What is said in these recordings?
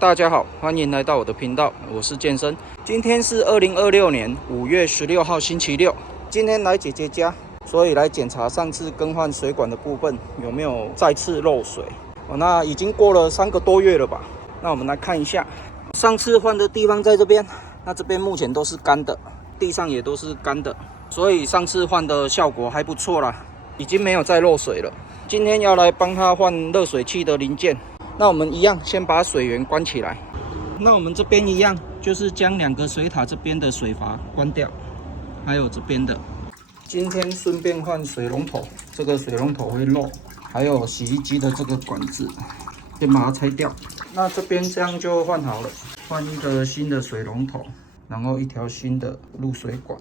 大家好，歡迎來到我的頻道，我是健身。今天是2026年5月16號星期六，今天來姐姐家，所以來檢查上次更換水管的部分有沒有再次漏水。那已經過了3個多月了吧？那我們來看一下，上次換的地方在這邊，那這邊目前都是乾的，地上也都是乾的，所以上次換的效果還不錯啦，已經沒有再漏水了。今天要來幫他換熱水器的零件。那我們一樣先把水源關起來。那我們這邊一樣，就是將2個水塔這邊的水閥關掉，還有這邊的。今天順便換水龍頭，這個水龍頭會漏，還有洗衣機的這個管子，先把它拆掉。那這邊這樣就換好了，換一個新的水龍頭，然後一條新的入水管。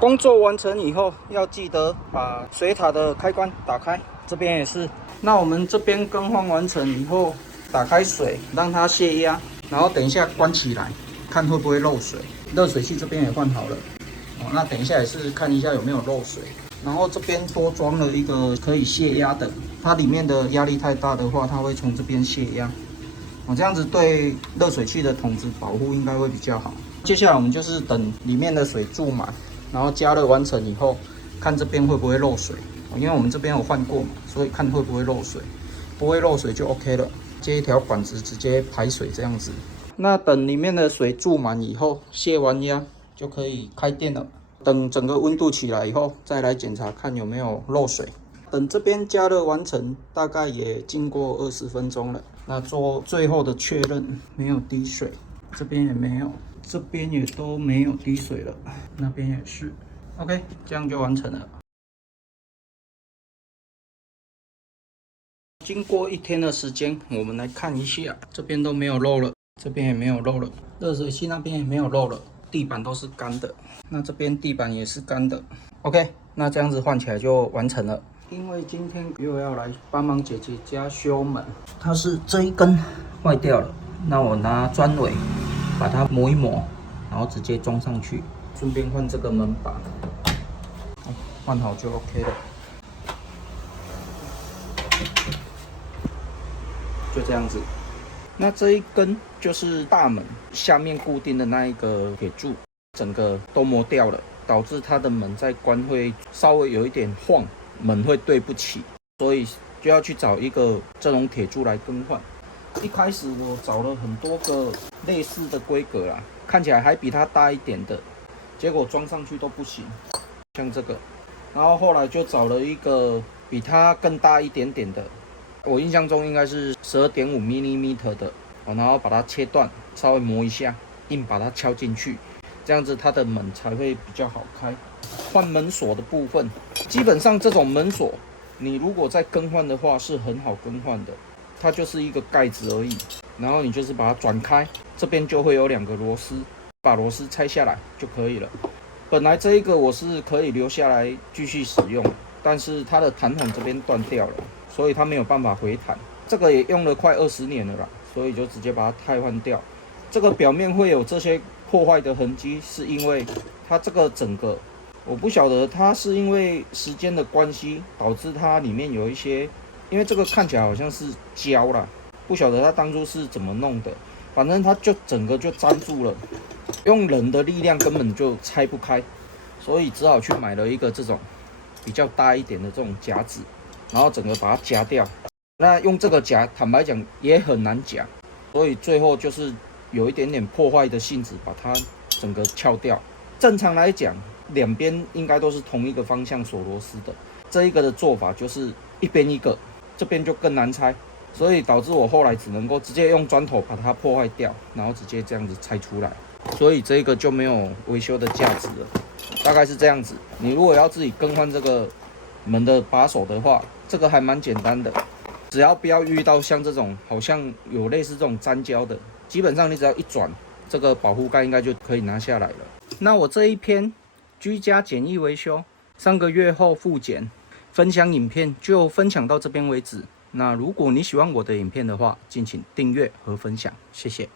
工作完成以後，要記得把水塔的開關打開，這邊也是。那我們這邊更換完成以後，打開水讓它泄壓，然後等一下關起來，看會不會漏水。熱水器這邊也換好了，那等一下也是看一下有沒有漏水。然後這邊多裝了一個可以泄壓的，它裡面的壓力太大的話，它會從這邊泄壓。這樣子對熱水器的筒子保護應該會比較好。接下來我們就是等裡面的水注滿，然後加熱完成以後，看這邊會不會漏水。因為我們這邊有換過嘛，所以看會不會漏水，不會漏水就 OK 了。接一條管子直接排水這樣子。那等裡面的水注滿以後，泄完壓就可以開電了。等整個溫度起來以後，再來檢查看有沒有漏水。等這邊加熱完成，大概也經過20分鐘了。那做最後的確認，沒有滴水，這邊也沒有，這邊也都沒有滴水了，那邊也是。OK， 這樣就完成了。經過1天的時間，我們來看一下，這邊都沒有漏了，這邊也沒有漏了，熱水器那邊也沒有漏了，地板都是乾的，那這邊地板也是乾的。OK， 那這樣子換起來就完成了。因為今天又要來幫忙姐姐家修門，它是這一根壞掉了，那我拿磚尾把它磨一磨，然後直接裝上去，順便換這個門把，換好就 OK 了。就這樣子，那這一根就是大門下面固定的那一個鐵柱，整個都磨掉了，導致它的門在關會稍微有一點晃，門會對不起，所以就要去找一個這種鐵柱來更換。一開始我找了很多個類似的規格啦，看起來還比它大一點的，結果裝上去都不行，像這個，然後後來就找了一個比它更大一點點的。我印象中應該是12.5 mm 的，然後把它切斷，稍微磨一下，硬把它敲進去，這樣子它的門才會比較好開。換門鎖的部分，基本上這種門鎖，你如果再更換的話是很好更換的，它就是一個蓋子而已，然後你就是把它轉開，這邊就會有2個螺絲，把螺絲拆下來就可以了。本來這一個我是可以留下來繼續使用，但是它的彈簧這邊斷掉了。所以它沒有辦法回彈，這個也用了快20年了啦，所以就直接把它汰換掉。這個表面會有這些破壞的痕跡，是因為它這個整個，我不曉得它是因為時間的關係導致它裡面有一些，因為這個看起來好像是膠啦，不曉得它當初是怎麼弄的，反正它就整個就粘住了，用人的力量根本就拆不開，所以只好去買了一個這種比較大一點的这種夾子。然後整個把它夾掉，那用這個夾，坦白講也很難夾，所以最後就是有一點點破壞的性質，把它整個撬掉。正常來講，兩邊應該都是同一個方向鎖螺絲的，這一個的做法就是一邊一個，這邊就更難拆，所以導致我後來只能夠直接用磚頭把它破壞掉，然後直接這樣子拆出來，所以這個就沒有維修的價值了，大概是這樣子。你如果要自己更換這個門的把手的話，這個還蠻簡單的，只要不要遇到像這種好像有類似這種粘膠的，基本上你只要一轉，這個保護蓋應該就可以拿下來了。那我這一篇居家簡易維修3個月後復檢分享影片就分享到這邊為止。那如果你喜歡我的影片的話，敬請訂閱和分享，謝謝。